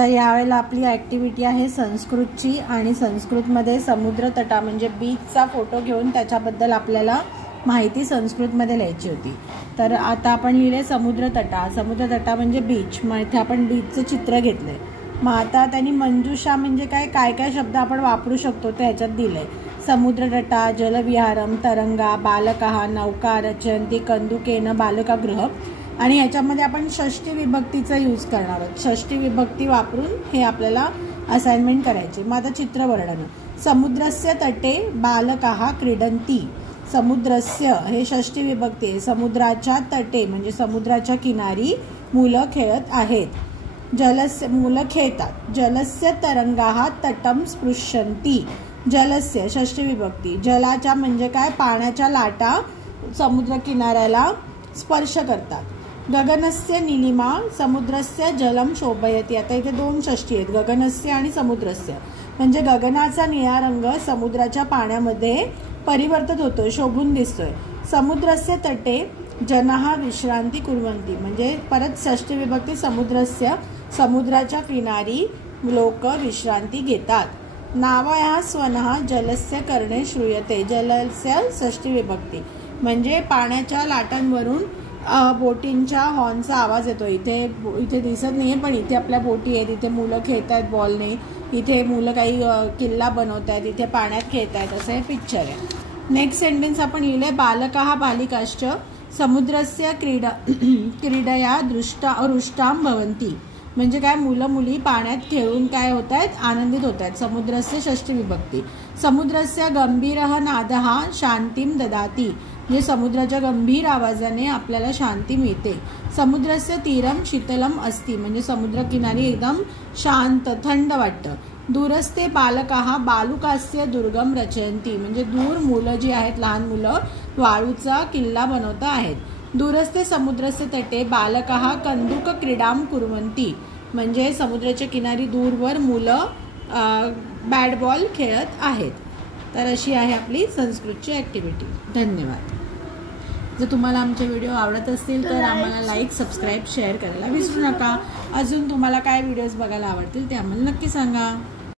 तर यावेळेला आपली ॲक्टिव्हिटी आहे संस्कृतची आणि संस्कृतमध्ये समुद्र तटा म्हणजे बीचचा फोटो घेऊन त्याच्याबद्दल आपल्याला माहिती संस्कृतमध्ये लिहायची होती। तर आता आपण लिहिले समुद्र तटा म्हणजे बीच। मग इथे आपण बीचचं चित्र घेतलंय। मग आता त्यांनी मंजुषा म्हणजे काय काय काय शब्द आपण वापरू शकतो ते ह्याच्यात दिले। समुद्र तटा, जलविहारम, तरंगा, बालकः, नौका, रचयन्ति, कंदुकेन, बालकागृह। आणि ह्याच्यामध्ये आपण षष्ठी विभक्तीचा यूज करणार आहोत। षष्ठी विभक्ती वापरून हे आपल्याला असाइनमेंट करायचे। मग आता चित्र वर्णन। समुद्रस्य तटे बालकाः क्रीडन्ति। समुद्रस्य हे षष्ठी विभक्ती आहे। समुद्राच्या तटे म्हणजे समुद्राच्या किनारी मुलं खेळत आहेत। जलस्य मुलं खेळतात। जलस्य तरंगाः तटं स्पृशन्ति। जलस्य षष्ठी विभक्ती। जलाच्या म्हणजे काय पाण्याच्या लाटा समुद्र किनाऱ्याला स्पर्श करतात। गगनस्य नीलिमा समुद्रस्य जलम शोभयति। आता इथे दोन षष्ठी आहेत, गगनस्य आणि समुद्रस्य। म्हणजे गगनाचा निळा रंग समुद्राच्या पाण्यामध्ये परिवर्तित होतोय, शोभून दिसतोय। समुद्रस्य तटे जनाः विश्रांती कुर्वन्ति म्हणजे परत षष्ठी विभक्ती समुद्रस्य समुद्राच्या किनारी लोक विश्रांती घेतात। नावयः स्वनः जलस्य कर्णे श्रूयते। जलस्य षष्ठी विभक्ती म्हणजे पाण्याच्या लाटांवरून बोटींच्या हॉर्नचा आवाज येतो। इथे दिसत नाहीये पण इथे आपल्या बोटी आहेत, इथे मुलं खेळतायत बॉलने, इथे मुलं काही किल्ला बनवतायत, इथे पाण्यात खेळतायत, असं हे पिक्चर आहे। नेक्स्ट सेंटेन्स आपण लिहिले बालकाः बालिकाश्च समुद्रस्य क्रीडया रुष्टां भवन्ति। म्हणजे काय मुलं मुली पाण्यात खेळून काय होत आहेत, आनंदित होत आहेत। समुद्रस्य षष्ठी विभक्ती। समुद्रस्य गंभीरः नादः शांतीं ददाति म्हणजे समुद्राच्या गंभीर आवाजाने आपल्याला शांती मिळते। समुद्रस्य तीरम शीतलम अस्ति म्हणजे समुद्र किनारी एकदम शांत थंड वाटतं। दूरस्थे बालकाः बालुकास्य दुर्गम रचयन्ति म्हणजे दूर मुलं जी आहेत, लहान मुलं वाळूचा किल्ला बनवत आहेत। दूरस्थे समुद्रस्य तटे बालकाः कंदुक क्रीडां कुर्वन्ति म्हणजे समुद्राच्या किनारी दूरवर मुलं बॅट बॉल खेळत आहेत। तर अशी आहे आपली संस्कृतची ॲक्टिव्हिटी। धन्यवाद। जर तुम्हाला आमचे व्हिडिओ आवडत असतील तर आम्हाला लाईक, सबस्क्राईब, शेअर करायला विसरू नका। अजून तुम्हाला काय व्हिडिओज बघायला आवडतील ते आम्हाला नक्की सांगा।